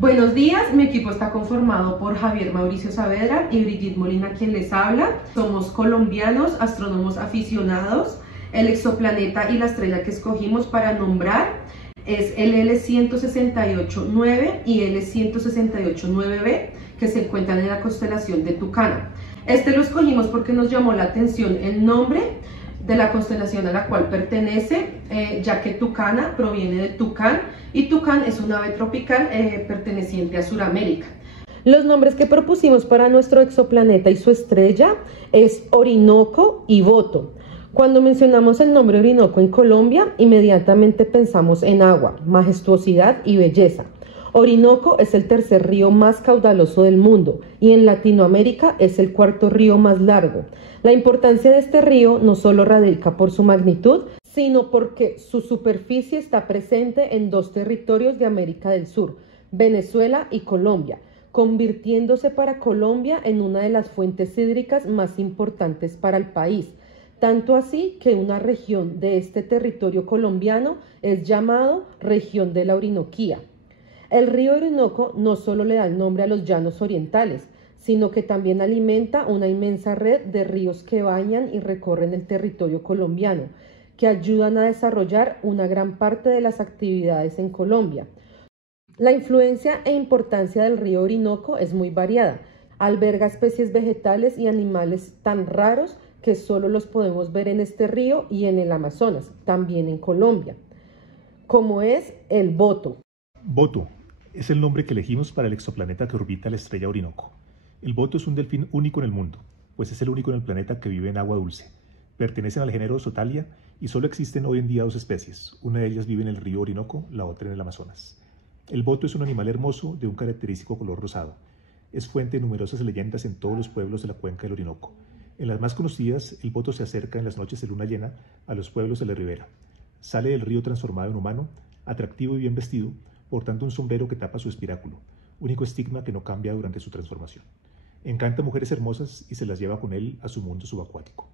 Buenos días, mi equipo está conformado por Javier Mauricio Saavedra y Brigitte Molina, quien les habla. Somos colombianos, astrónomos aficionados. El exoplaneta y la estrella que escogimos para nombrar es el L168-9 y L168-9b, que se encuentran en la constelación de Tucana. Este lo escogimos porque nos llamó la atención el nombre de la constelación a la cual pertenece, ya que Tucana proviene de Tucán, y Tucán es un ave tropical perteneciente a Sudamérica. Los nombres que propusimos para nuestro exoplaneta y su estrella es Orinoco y Boto. Cuando mencionamos el nombre Orinoco en Colombia, inmediatamente pensamos en agua, majestuosidad y belleza. Orinoco es el tercer río más caudaloso del mundo y en Latinoamérica es el cuarto río más largo. La importancia de este río no solo radica por su magnitud, sino porque su superficie está presente en dos territorios de América del Sur, Venezuela y Colombia, convirtiéndose para Colombia en una de las fuentes hídricas más importantes para el país. Tanto así que una región de este territorio colombiano es llamado Región de la Orinoquía. El río Orinoco no solo le da el nombre a los llanos orientales, sino que también alimenta una inmensa red de ríos que bañan y recorren el territorio colombiano, que ayudan a desarrollar una gran parte de las actividades en Colombia. La influencia e importancia del río Orinoco es muy variada. Alberga especies vegetales y animales tan raros que solo los podemos ver en este río y en el Amazonas, también en Colombia, como es el boto. Boto es el nombre que elegimos para el exoplaneta que orbita la estrella Orinoco. El boto es un delfín único en el mundo, pues es el único en el planeta que vive en agua dulce. Pertenecen al género Sotalia y solo existen hoy en día dos especies. Una de ellas vive en el río Orinoco, la otra en el Amazonas. El boto es un animal hermoso de un característico color rosado. Es fuente de numerosas leyendas en todos los pueblos de la cuenca del Orinoco. En las más conocidas, el boto se acerca en las noches de luna llena a los pueblos de la ribera. Sale del río transformado en humano, atractivo y bien vestido, portando un sombrero que tapa su espiráculo, único estigma que no cambia durante su transformación. Encanta mujeres hermosas y se las lleva con él a su mundo subacuático.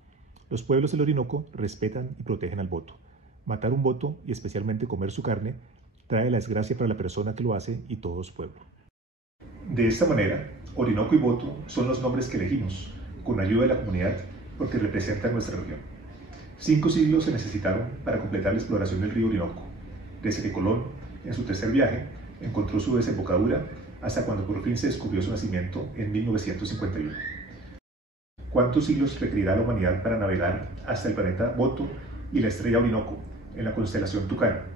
Los pueblos del Orinoco respetan y protegen al boto. Matar un boto, y especialmente comer su carne, trae la desgracia para la persona que lo hace y todo su pueblo. De esta manera, Orinoco y Boto son los nombres que elegimos, con ayuda de la comunidad, porque representan nuestra región. 5 siglos se necesitaron para completar la exploración del río Orinoco, desde que Colón, en su tercer viaje, encontró su desembocadura hasta cuando por fin se descubrió su nacimiento en 1951. ¿Cuántos siglos requerirá la humanidad para navegar hasta el planeta Boto y la estrella Orinoco en la constelación Tucana?